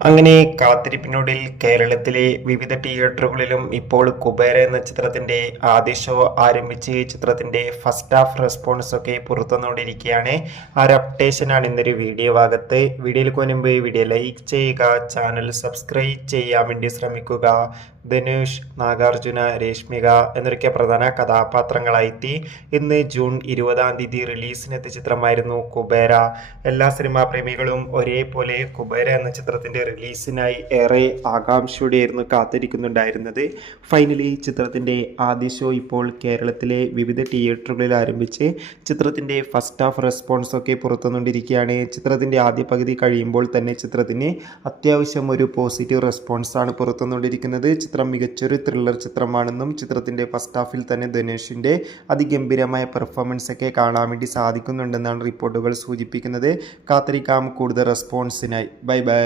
അങ്ങനെ കാത്തിരിപ്പിനൊടുവിൽ കേരളത്തിലെ വിവിധ തിയേറ്ററുകളിലും ഇപ്പോൾ കുബേര എന്ന ചിത്രത്തിന്റെ ആദ്യ ഷോ ആരംഭിച്ച് ചിത്രത്തിന്റെ ഫസ്റ്റ് ഹാഫ് റെസ്പോൺസ് ഒക്കെ പുറത്തുവന്നുകൊണ്ടിരിക്കുകയാണ്. ആ ഒരു അപ്ഡേഷനാണ് ഇന്നൊരു വീഡിയോ ഭാഗത്ത്. വീഡിയോയിൽ മുൻപ് വീഡിയോ ലൈക്ക് ചെയ്യുക, ചാനൽ സബ്സ്ക്രൈബ് ചെയ്യാൻ വേണ്ടി ശ്രമിക്കുക. ധനുഷ്, നാഗാർജുന, രേഷ്മിക എന്നൊക്കെ പ്രധാന കഥാപാത്രങ്ങളായി ഇന്ന് ജൂൺ 20 റിലീസിനെത്തിയ ചിത്രമായിരുന്നു കുബേര. എല്ലാ സിനിമാ പ്രേമികളും ഒരേപോലെ കുബേര എന്ന ചിത്രത്തിന്റെ റിലീസിനായി ഏറെ ആകാംക്ഷയോടെയായിരുന്നു കാത്തിരിക്കുന്നുണ്ടായിരുന്നത്. ഫൈനലി ചിത്രത്തിന്റെ ആദ്യ ഷോ ഇപ്പോൾ കേരളത്തിലെ വിവിധ തിയേറ്ററുകളിൽ ആരംഭിച്ച് ചിത്രത്തിന്റെ ഫസ്റ്റ് ഹാഫ് റെസ്പോൺസ് ഒക്കെ പുറത്തുവന്നുകൊണ്ടിരിക്കുകയാണ്. ചിത്രത്തിന്റെ ആദ്യ പകുതി കഴിയുമ്പോൾ തന്നെ ചിത്രത്തിന് അത്യാവശ്യം ഒരു പോസിറ്റീവ് റെസ്പോൺസ് ആണ് പുറത്തുവന്നുകൊണ്ടിരിക്കുന്നത്. ചിത്രം മികച്ചൊരു ത്രില്ലർ ചിത്രമാണെന്നും ചിത്രത്തിന്റെ ഫസ്റ്റ് ഹാഫിൽ തന്നെ ധനുഷിന്റെ അതിഗംഭീരമായ പെർഫോമൻസ് ഒക്കെ കാണാൻ വേണ്ടി സാധിക്കുന്നുണ്ടെന്നാണ് റിപ്പോർട്ടുകൾ സൂചിപ്പിക്കുന്നത്. കാത്തിരിക്കാം കൂടുതൽ റെസ്പോൺസിനായി. Bye bye.